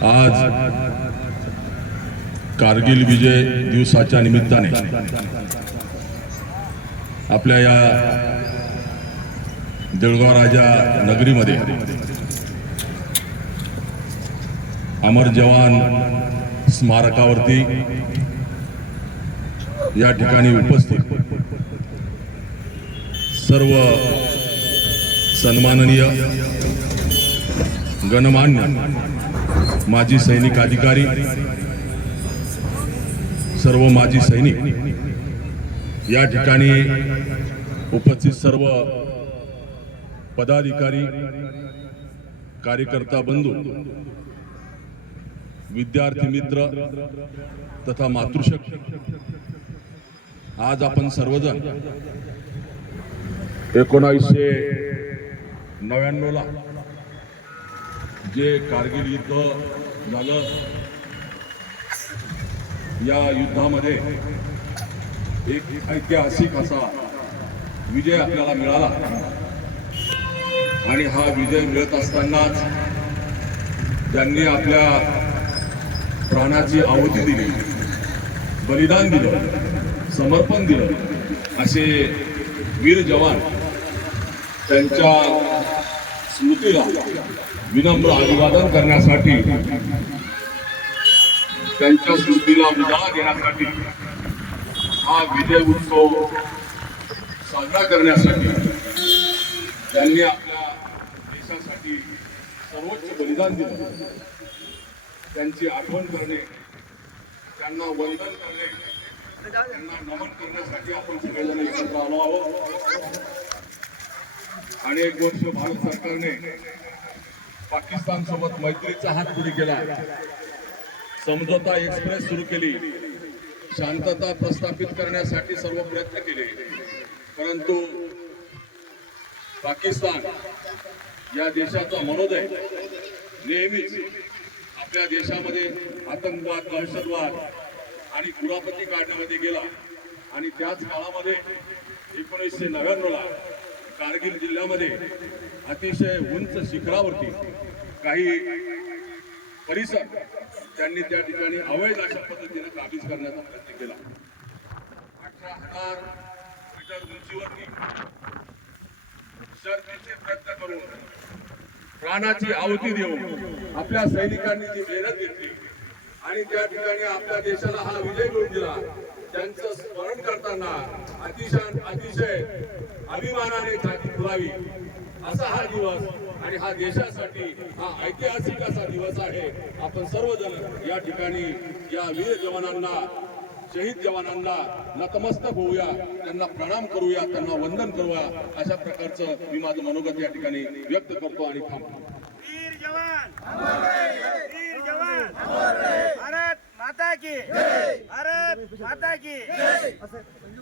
आज कारगिल विजय दिवसाच्या निमित्ताने आपल्या या देळगाव राजा नगरीमध्ये अमर जवान स्मारकावरती या ठिकाणी उपस्थित सर्व सन्माननीय गणमान्य माजी सैनिक अधिकारी सर्व माजी सैनिक या ठिकाणी उपस्थित सर्व पदाधिकारी कार्यकर्ता बंधू विद्यार्थी मित्र तथा मातृशक्ती आज आपण सर्वजण एकोणावीसशे नव्याण्णवला जे कारगिल युद्ध झालं या युद्धामध्ये एक ऐतिहासिक असा विजय आपल्याला मिळाला. आणि हा विजय मिळत असतानाच ज्यांनी आपल्या प्राणाची आहुती दिली बलिदान दिलं समर्पण दिलं. असे वीर जवान त्यांच्या स्मृतीला विनम्र अभिवादन करण्यासाठी त्यांच्या स्मृतीला उजाळा देण्यासाठी हा विजय उत्सव साजरा करण्यासाठी त्यांनी आपल्या देशासाठी सर्वोच्च बलिदान दिलं. त्यांची आठवण करणे त्यांना वंदन करणे त्यांना नमन करण्यासाठी आपण सगळेजण एकत्र आलो आहोत. एक वर्ष भारत सरकारने पाकिस्तान सोबत मैत्रीचा हात पुढे केला. समझोता एक्सप्रेस सुरू केली. शांतता प्रस्थापित करण्यासाठी सर्व प्रयत्न केले. परंतु पाकिस्तान या देशाचा मनोदय नेहमीच आपल्या देशामध्ये आतंकवाद दहशतवाद आणि कुरापती काढण्यामध्ये गेला. आणि त्याच काळामध्ये एकोणीसशे नव्याण्णवला कारगिल जिल्ह्यामध्ये अतिशय उंच शिखरावरती काही परिसर त्यांनी त्या ठिकाणी अवैध अशा पद्धतीने काबीज करण्याचा प्रयत्न केला. अठरा हजार मीटर उंचीवरती शर्तीचे प्रयत्न करून प्राणाची आहुती देऊन आपल्या सैनिकांनी जी मेहनत घेतली आणि त्या ठिकाणी आपल्या देशाला हा विजय मिळून दिला. त्यांचं स्मरण करताना अतिशय अतिशय अभिमानाने छाती फुलावी असा हा दिवस आणि हा देशासाठी हा ऐतिहासिक असा दिवस आहे. आपण सर्वजण या ठिकाणी या वीर जवानांना शहीद जवानांना नतमस्तक होऊया त्यांना प्रणाम करूया त्यांना वंदन करूया अशा प्रकारचं मी माझं मनोगत या ठिकाणी व्यक्त करतो आणि थांबतो. वीर जवान! वीर जवान! भारत माता की! भारत माता की